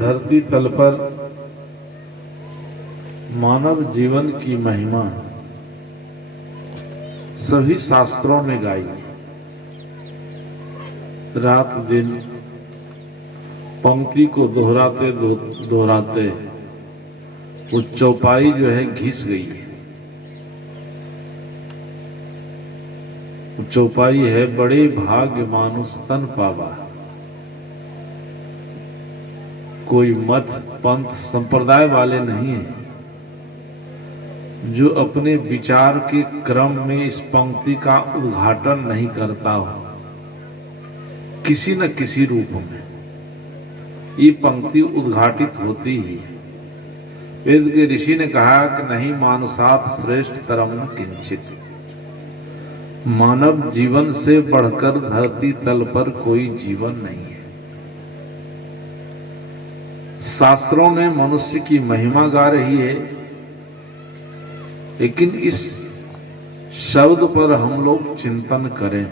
धरती तल पर मानव जीवन की महिमा सभी शास्त्रों में गाई। रात दिन पंक्ति को दोहराते दोहराते वो चौपाई जो है घिस गई है। चौपाई है बड़े भाग्य मानुष तन पावा। कोई मत पंथ संप्रदाय वाले नहीं है जो अपने विचार के क्रम में इस पंक्ति का उद्घाटन नहीं करता हो। किसी न किसी रूप में ये पंक्ति उद्घाटित होती ही है। वेद के ऋषि ने कहा कि नहीं मानुषात् श्रेष्ठ तरम न किंचित। मानव जीवन से बढ़कर धरती तल पर कोई जीवन नहीं है। शास्त्रों में मनुष्य की महिमा गा रही है, लेकिन इस शब्द पर हम लोग चिंतन करें।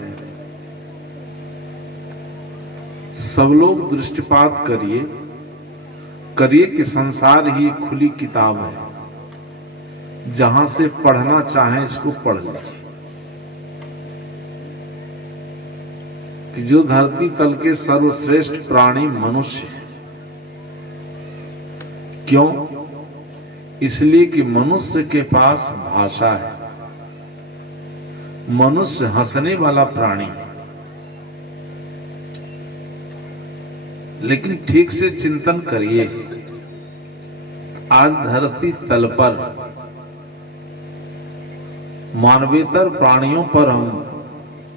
सब लोग दृष्टिपात करिए कि संसार ही एक खुली किताब है। जहां से पढ़ना चाहें इसको पढ़ लीजिए। कि जो धरती तल के सर्वश्रेष्ठ प्राणी मनुष्य है। क्यों? इसलिए कि मनुष्य के पास भाषा है। मनुष्य हंसने वाला प्राणी है। लेकिन ठीक से चिंतन करिए, आज धरती तल पर मानवेतर प्राणियों पर हम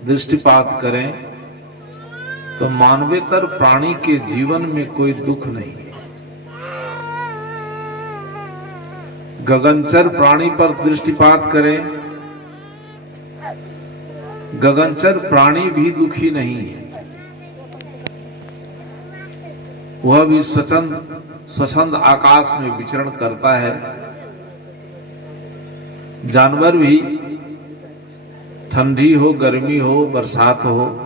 दृष्टिपात करें तो मानवेतर प्राणी के जीवन में कोई दुख नहीं है। गगनचर प्राणी पर दृष्टिपात करें, गगनचर प्राणी भी दुखी नहीं है। वह भी स्वच्छंद आकाश में विचरण करता है। जानवर भी ठंडी हो गर्मी हो बरसात हो,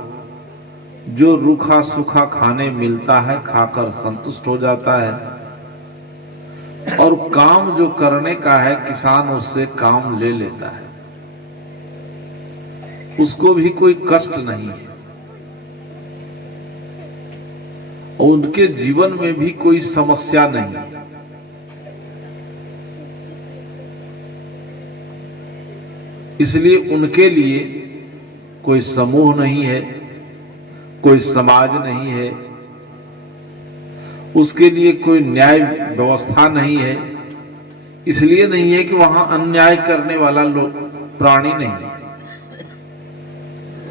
जो रूखा सूखा खाने मिलता है खाकर संतुष्ट हो जाता है। और काम जो करने का है किसान उससे काम ले लेता है। उसको भी कोई कष्ट नहीं है। और उनके जीवन में भी कोई समस्या नहीं। इसलिए उनके लिए कोई समूह नहीं है, कोई समाज नहीं है, उसके लिए कोई न्याय व्यवस्था नहीं है। इसलिए नहीं है कि वहां अन्याय करने वाला लोग प्राणी नहीं है।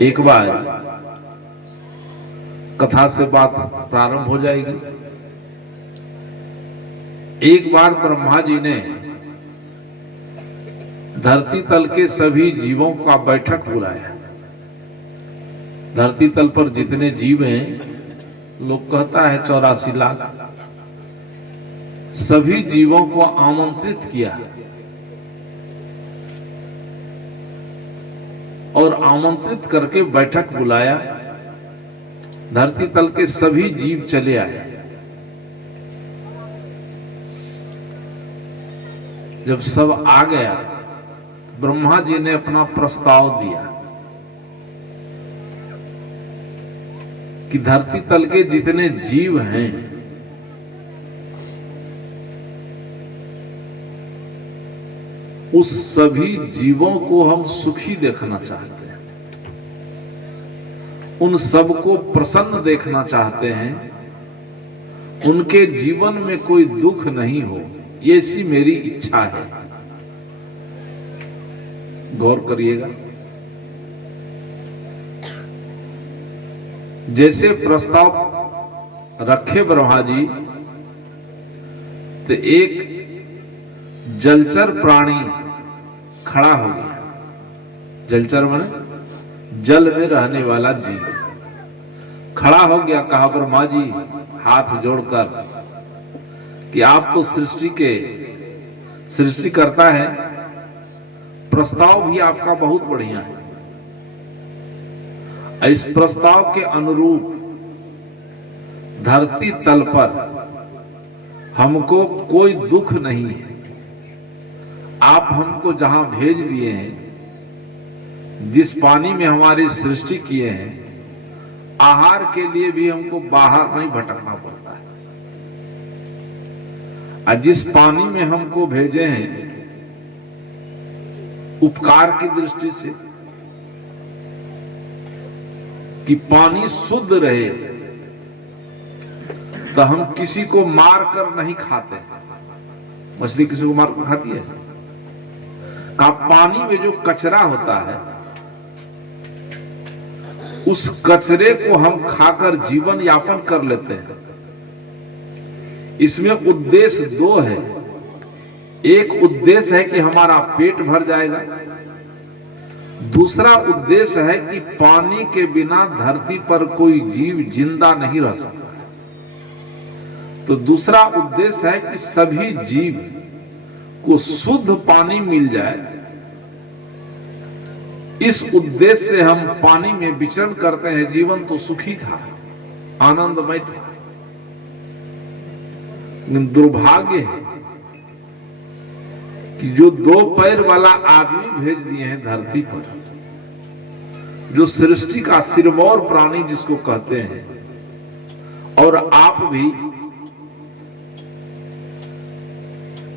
एक बार कथा से बात प्रारंभ हो जाएगी। एक बार ब्रह्मा जी ने धरती तल के सभी जीवों का बैठक बुलाया। धरती तल पर जितने जीव हैं, लोग कहता है 84 लाख, सभी जीवों को आमंत्रित किया और आमंत्रित करके बैठक बुलाया। धरती तल के सभी जीव चले आए। जब सब आ गया, ब्रह्मा जी ने अपना प्रस्ताव दिया कि धरती तल के जितने जीव हैं, उस सभी जीवों को हम सुखी देखना चाहते हैं। उन सबको प्रसन्न देखना चाहते हैं। उनके जीवन में कोई दुख नहीं हो, ये सी मेरी इच्छा है। गौर करिएगा। जैसे प्रस्ताव रखे ब्रह्मा जी, तो एक जलचर प्राणी खड़ा हो गया। जलचर माने जल में रहने वाला जीव खड़ा हो गया। कहा ब्रह्मा जी हाथ जोड़कर कि आप तो सृष्टि करता है, प्रस्ताव भी आपका बहुत बढ़िया है। इस प्रस्ताव के अनुरूप धरती तल पर हमको कोई दुख नहीं है। आप हमको जहां भेज दिए हैं, जिस पानी में हमारी सृष्टि किए हैं, आहार के लिए भी हमको बाहर नहीं भटकना पड़ता है। और जिस पानी में हमको भेजे हैं उपकार की दृष्टि से कि पानी शुद्ध रहे, तो हम किसी को मार कर नहीं खाते। मछली किसी को मार कर खाती है? का पानी में जो कचरा होता है, उस कचरे को हम खाकर जीवन यापन कर लेते हैं। इसमें उद्देश्य दो है। एक उद्देश्य है कि हमारा पेट भर जाएगा, दूसरा उद्देश्य है कि पानी के बिना धरती पर कोई जीव जिंदा नहीं रह सकता। तो दूसरा उद्देश्य है कि सभी जीव को शुद्ध पानी मिल जाए। इस उद्देश्य से हम पानी में विचरण करते हैं। जीवन तो सुखी था, आनंदमय था, लेकिन दुर्भाग्य है कि जो दो पैर वाला आदमी भेज दिए हैं धरती पर, जो सृष्टि का सिरमौर प्राणी जिसको कहते हैं, और आप भी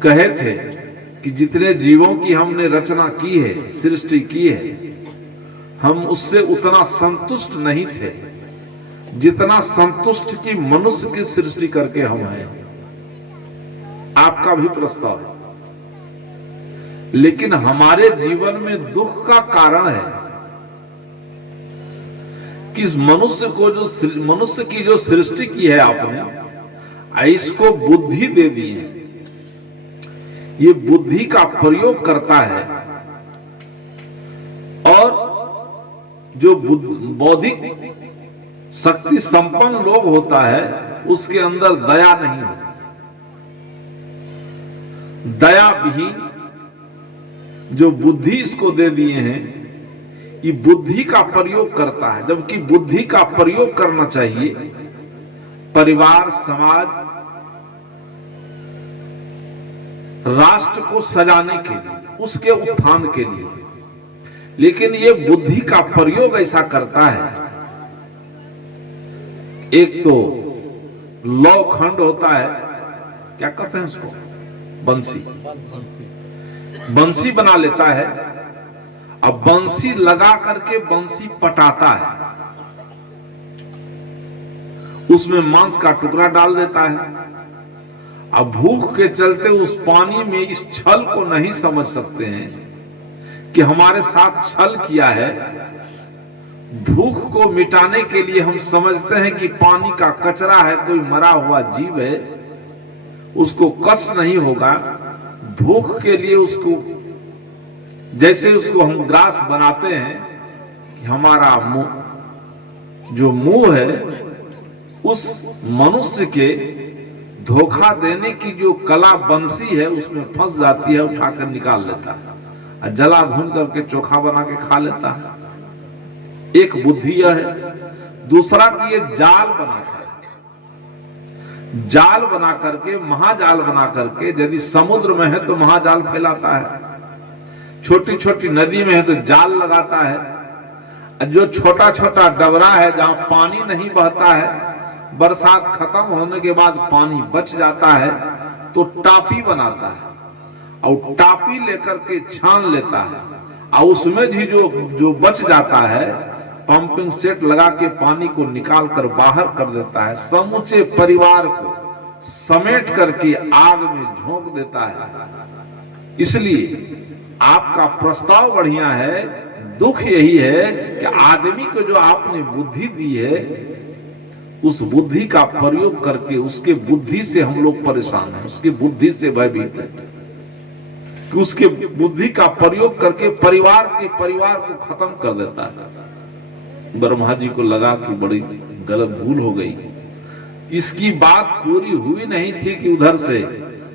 कहे थे कि जितने जीवों की हमने रचना की है, सृष्टि की है, हम उससे उतना संतुष्ट नहीं थे जितना संतुष्ट की मनुष्य की सृष्टि करके हम हैं। आपका भी प्रस्ताव है, लेकिन हमारे जीवन में दुख का कारण है कि इस मनुष्य को मनुष्य की जो सृष्टि की है आपने, इसको बुद्धि दे दी है। ये बुद्धि का प्रयोग करता है, और जो बौद्धिक शक्ति संपन्न लोग होता है उसके अंदर दया नहीं होती। दया विहीन जो बुद्धि इसको दे दिए हैं, ये बुद्धि का प्रयोग करता है, जबकि बुद्धि का प्रयोग करना चाहिए परिवार, समाज, राष्ट्र को सजाने के लिए, उसके उत्थान के लिए। लेकिन ये बुद्धि का प्रयोग ऐसा करता है। एक तो लौखंड होता है, क्या कहते हैं उसको, बंसी, बंसी बना लेता है। अब बंसी लगा करके बंसी पटाता है, उसमें मांस का टुकड़ा डाल देता है। अब भूख के चलते उस पानी में इस छल को नहीं समझ सकते हैं कि हमारे साथ छल किया है। भूख को मिटाने के लिए हम समझते हैं कि पानी का कचरा है, कोई मरा हुआ जीव है, उसको कष्ट नहीं होगा। भूख के लिए उसको, जैसे उसको हम ग्रास बनाते हैं, हमारा मुंह जो मुंह है, उस मनुष्य के धोखा देने की जो कला बंसी है उसमें फंस जाती है, उठाकर निकाल लेता है, जला भून करके चोखा बना के खा लेता है। एक बुद्धि यह है। दूसरा कि ये जाल बना करके महाजाल बना करके, यदि समुद्र में है तो महाजाल फैलाता है, छोटी छोटी नदी में है तो जाल लगाता है। जो छोटा छोटा डबरा है जहां पानी नहीं बहता है, बरसात खत्म होने के बाद पानी बच जाता है, तो टापी बनाता है, और टापी लेकर के छान लेता है, और उसमें भी जो बच जाता है, पंपिंग सेट लगा के पानी को निकाल कर बाहर कर देता है। समूचे परिवार को समेट करके आग में झोंक देता है। इसलिए आपका प्रस्ताव बढ़िया है। दुख यही है कि आदमी को जो आपने बुद्धि दी है, उस बुद्धि का प्रयोग करके, उसके बुद्धि से हम लोग परेशान हैं, उसकी बुद्धि से भयभीत है कि उसके बुद्धि का प्रयोग करके परिवार को खत्म कर देता है। ब्रह्मा जी को लगा कि बड़ी गलत भूल हो गई। इसकी बात पूरी हुई नहीं थी कि उधर से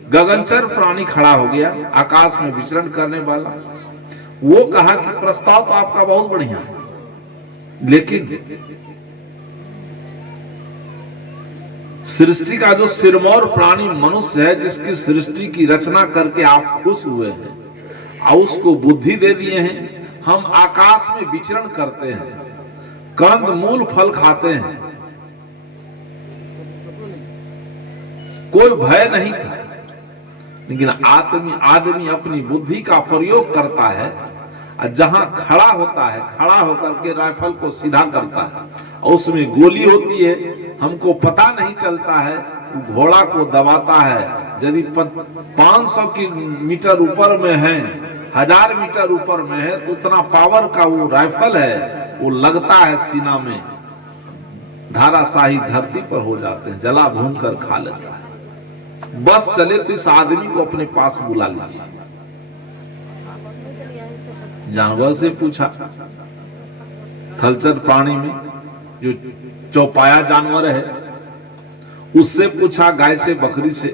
गगनचर प्राणी खड़ा हो गया, आकाश में विचरण करने वाला। वो कहा कि प्रस्ताव तो आपका बहुत बढ़िया है, लेकिन सृष्टि का जो सिरमौर प्राणी मनुष्य है, जिसकी सृष्टि की रचना करके आप खुश हुए हैं और उसको बुद्धि दे दिए हैं। हम आकाश में विचरण करते हैं, कंद मूल फल खाते हैं, कोई भय नहीं था। लेकिन आदमी अपनी बुद्धि का प्रयोग करता है और जहां खड़ा होता है, खड़ा होकर के राइफल को सीधा करता है और उसमें गोली होती है, हमको पता नहीं चलता है, घोड़ा को दबाता है। यदि 500 मीटर ऊपर में है, 1000 मीटर ऊपर में है, तो उतना पावर का वो राइफल है, वो लगता है सीना में, धाराशाही धरती पर हो जाते हैं, जला भून कर खा लेता है। बस चले तो इस आदमी को अपने पास बुला लीजिए। जानवर से पूछा, थलचर प्राणी में जो चौपाया जानवर है, उससे पूछा, गाय से, बकरी से,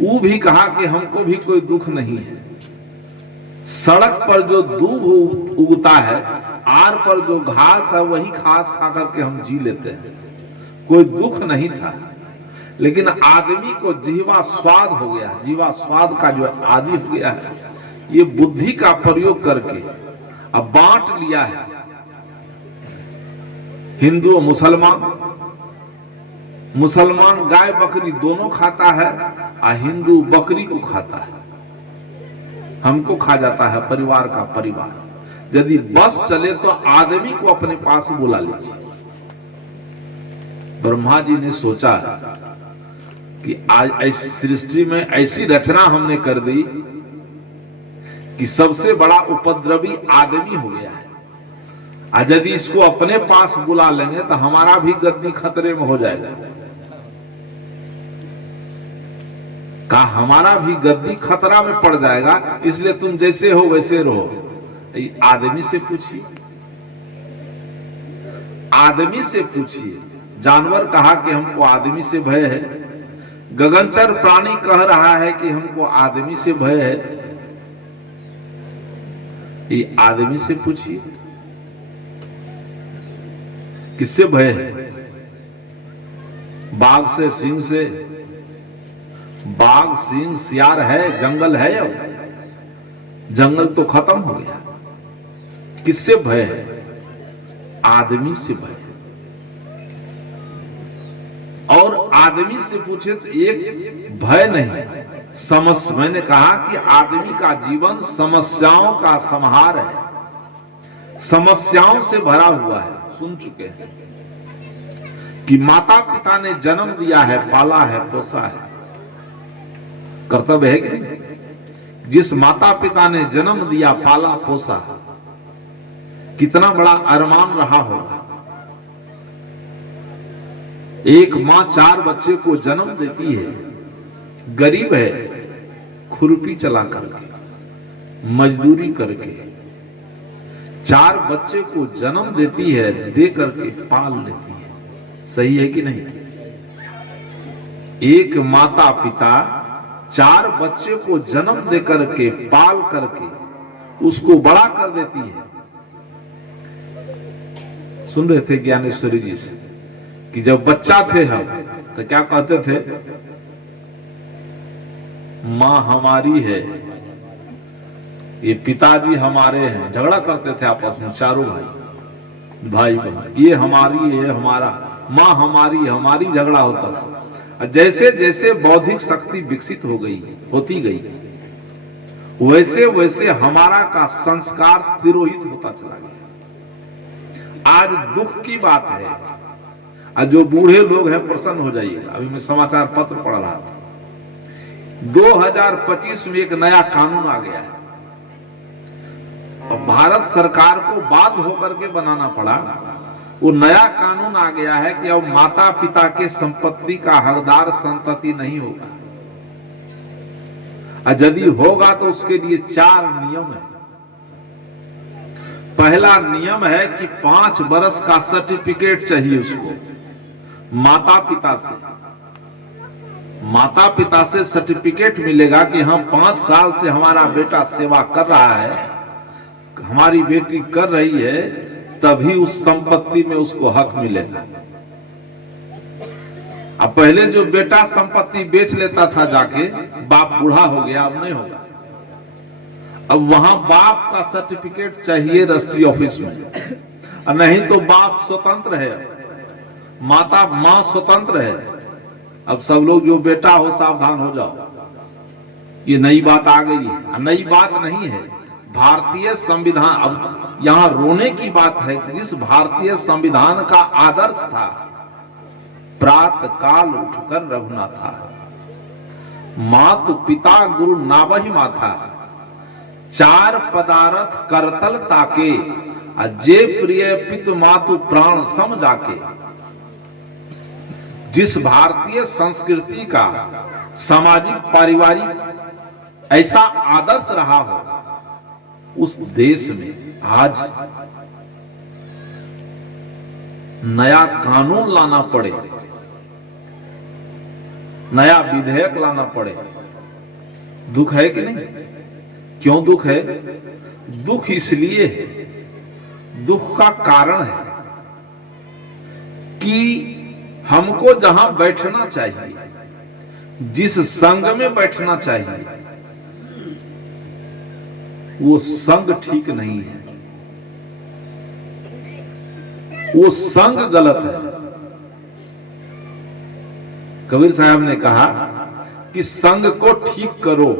वो भी कहा कि हमको भी कोई दुख नहीं है। सड़क पर जो दूब उगता है, आर पर जो घास है, वही घास खा करके हम जी लेते हैं, कोई दुख नहीं था। लेकिन आदमी को जीवा स्वाद हो गया, जीवा स्वाद का जो आदि हो गया है, ये बुद्धि का प्रयोग करके अब बांट लिया है। हिंदू और मुसलमान गाय बकरी दोनों खाता है और हिंदू बकरी को खाता है, हमको खा जाता है परिवार का परिवार। यदि बस चले तो आदमी को अपने पास बुला लीजिए। ब्रह्मा जी ने सोचा कि आज ऐसी सृष्टि में ऐसी रचना हमने कर दी कि सबसे बड़ा उपद्रवी आदमी हो गया है। आज यदि इसको अपने पास बुला लेंगे तो हमारा भी गद्दी खतरे में हो जाएगा। कहा हमारा भी गद्दी खतरा में पड़ जाएगा, इसलिए तुम जैसे हो वैसे रहो। आदमी से पूछिए, आदमी से पूछिए। जानवर कहा कि हमको आदमी से भय है, गगनचर प्राणी कह रहा है कि हमको आदमी से भय है। ये आदमी से पूछिए किससे भय है? बाघ से, सिंह से? बाघ, सिंह, सियार है, जंगल है? अब जंगल तो खत्म हो गया। किससे भय है? आदमी से भय। और आदमी से पूछे तो एक भय नहीं, मैंने कहा कि आदमी का जीवन समस्याओं का समाहार है, समस्याओं से भरा हुआ है। सुन चुके हैं कि माता पिता ने जन्म दिया है, पाला है, पोसा है, कर्तव्य है कि नहीं? जिस माता पिता ने जन्म दिया, पाला, पोसा, कितना बड़ा अरमान रहा होगा। एक मां 4 बच्चे को जन्म देती है, गरीब है, खुरपी चला करके, मजदूरी करके 4 बच्चे को जन्म देती है, दे करके पाल लेती है। सही है कि नहीं? एक माता पिता 4 बच्चे को जन्म दे करके, पाल करके उसको बड़ा कर देती है। सुन रहे थे ज्ञानेश्वरी जी से कि जब बच्चा थे हम तो क्या कहते थे? मां हमारी है, ये पिताजी हमारे हैं। झगड़ा करते थे आपस में चारों भाई बहन, ये हमारी है, हमारा, मां हमारी, हमारी, झगड़ा होता था। जैसे जैसे बौद्धिक शक्ति विकसित होती गई, वैसे वैसे हमारा का संस्कार तिरोहित होता चला गया। आज दुख की बात है, और जो बूढ़े लोग हैं प्रसन्न हो जाइएगा। अभी मैं समाचार पत्र पढ़ रहा था, 2025 में एक नया कानून आ गया है। अब भारत सरकार को बाध्य होकर के बनाना पड़ा। वो नया कानून आ गया है कि अब माता पिता के संपत्ति का हकदार संतति नहीं होगा, और यदि होगा तो उसके लिए 4 नियम है। पहला नियम है कि 5 वर्ष का सर्टिफिकेट चाहिए उसको माता पिता से। माता पिता से सर्टिफिकेट मिलेगा कि हम 5 साल से हमारा बेटा सेवा कर रहा है, हमारी बेटी कर रही है, तभी उस संपत्ति में उसको हक मिलेगा। अब पहले जो बेटा संपत्ति बेच लेता था जाके, बाप बूढ़ा हो गया, अब नहीं होगा। अब वहां बाप का सर्टिफिकेट चाहिए रजिस्ट्री ऑफिस में, और नहीं तो बाप स्वतंत्र है, माँ स्वतंत्र है। अब सब लोग जो बेटा हो सावधान हो जाओ, ये नई बात आ गई है। नई बात नहीं है, भारतीय संविधान। अब यहां रोने की बात है कि जिस भारतीय संविधान का आदर्श था, प्रातः काल उठकर रघुनाथा, मातु पिता गुरु नावहि माथा, चार पदार्थ करतल ताके, जे प्रिय पितु मातु प्राण सम जाके। जिस भारतीय संस्कृति का सामाजिक पारिवारिक ऐसा आदर्श रहा हो, उस देश में आज नया कानून लाना पड़े, नया विधेयक लाना पड़े, दुख है कि नहीं? क्यों दुख है? दुख इसलिए है, दुख का कारण है कि हमको जहां बैठना चाहिए, जिस संघ में बैठना चाहिए, वो संघ ठीक नहीं है, वो संघ गलत है। कबीर साहब ने कहा कि संघ को ठीक करो,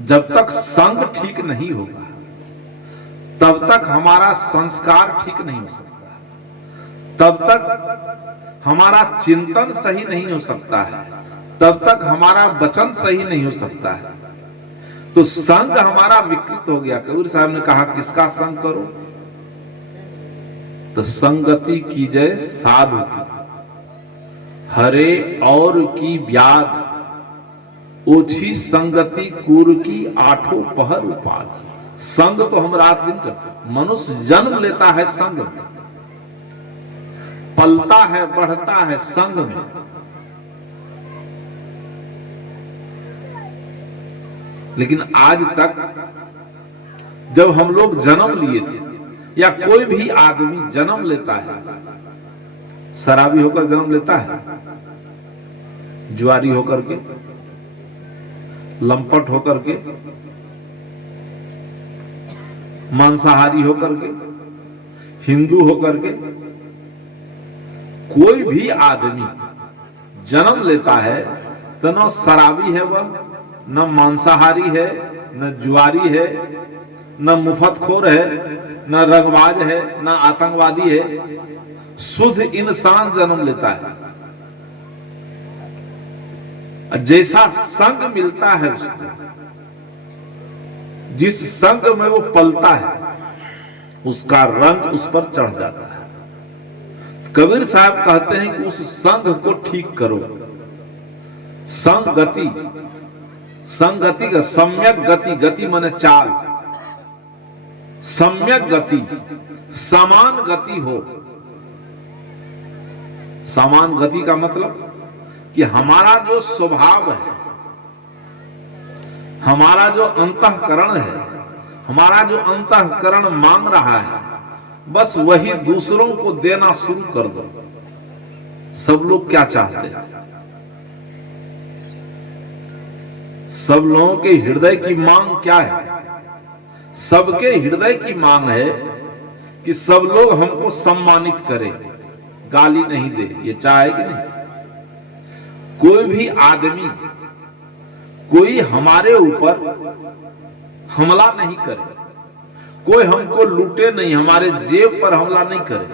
जब तक संघ ठीक नहीं होगा तब तक हमारा संस्कार ठीक नहीं हो सकता, तब तक हमारा चिंतन सही नहीं हो सकता है, तब तक हमारा वचन सही नहीं हो सकता है। तो संघ हमारा विकृत हो गया। कबीर साहब ने कहा किसका संग करो? तो संगति कीजय साधु की, हरे और की व्याध, ओछी संगति कुर की आठों पहर उपाध। संग तो हम रात दिन कर, मनुष्य जन्म लेता है संग में, पलता है बढ़ता है संग में। लेकिन आज तक जब हम लोग जन्म लिए थे, या कोई भी आदमी जन्म लेता है, शराबी होकर जन्म लेता है, जुआरी होकर के, लंपट होकर के, मांसाहारी होकर के, हिंदू होकर के, कोई भी आदमी जन्म लेता है तो न शराबी है वह, न मांसाहारी है, न जुआरी है, न मुफतखोर है, न रंगबाज है, न आतंकवादी है, शुद्ध इंसान जन्म लेता है। जैसा संग मिलता है उसको, जिस संग में वो पलता है, उसका रंग उस पर चढ़ जाता है। कबीर साहब कहते हैं कि उस संग को ठीक करो। संगति, संगति का सम्यक गति, गति माने चाल, सम्यक गति, समान गति हो। समान गति का मतलब कि हमारा जो स्वभाव है, हमारा जो अंतःकरण है, हमारा जो अंतःकरण मांग रहा है, बस वही दूसरों को देना शुरू कर दो। सब लोग क्या चाहते हैं? सब लोगों के हृदय की मांग क्या है? सबके हृदय की मांग है कि सब लोग हमको सम्मानित करें, गाली नहीं दे। ये चाहे कि नहीं? कोई भी आदमी, कोई हमारे ऊपर हमला नहीं करे, कोई हमको लूटे नहीं, हमारे जेब पर हमला नहीं करे,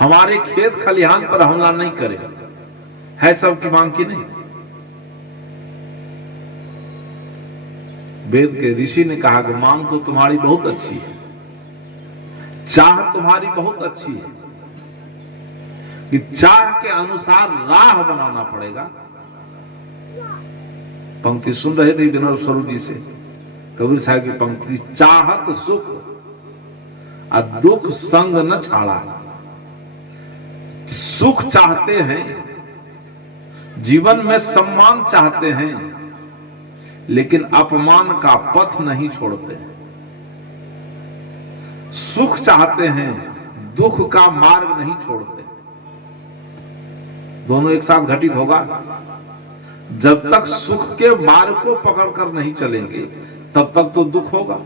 हमारे खेत खलिहान पर हमला नहीं करे। है सबकी मांग की नहीं? वेद के ऋषि ने कहा कि मांग तो तुम्हारी बहुत अच्छी है, चाह तुम्हारी बहुत अच्छी है, कि चाह के अनुसार राह बनाना पड़ेगा। पंक्ति सुन रहे थे विनोद स्वरूप जी से, कबीर साहब की पंक्ति, चाहत सुख और दुख संग न छाड़ा। सुख चाहते हैं, जीवन में सम्मान चाहते हैं, लेकिन अपमान का पथ नहीं छोड़ते। सुख चाहते हैं, दुख का मार्ग नहीं छोड़ते। दोनों एक साथ घटित होगा। जब तक सुख के मार्ग को पकड़कर नहीं चलेंगे तब तक तो दुख होगा।